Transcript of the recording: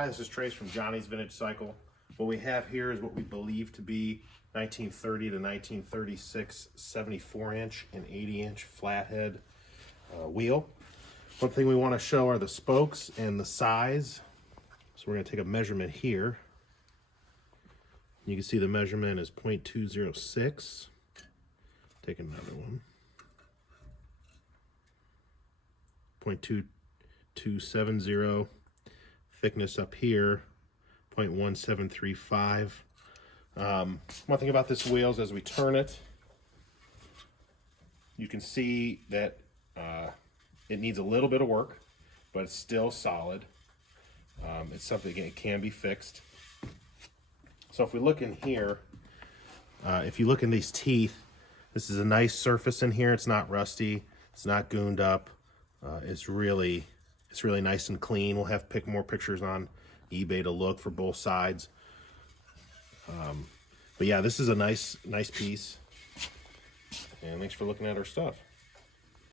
Hi, this is Trace from Johnny's Vintage Cycle. What we have here is what we believe to be 1930 to 1936 74-inch and 80-inch flathead wheel. One thing we want to show are the spokes and the size. So we're going to take a measurement here. You can see the measurement is 0.206. Take another one. 0.2270. Thickness up here, 0.1735. One thing about this wheel is as we turn it, you can see that it needs a little bit of work, but it's still solid. It's something that can be fixed. So if we look in here, if you look in these teeth, this is a nice surface in here. It's not rusty. It's not gooned up. It's really nice and clean. We'll have more pictures on eBay to look for both sides. But yeah, this is a nice piece. And thanks for looking at our stuff.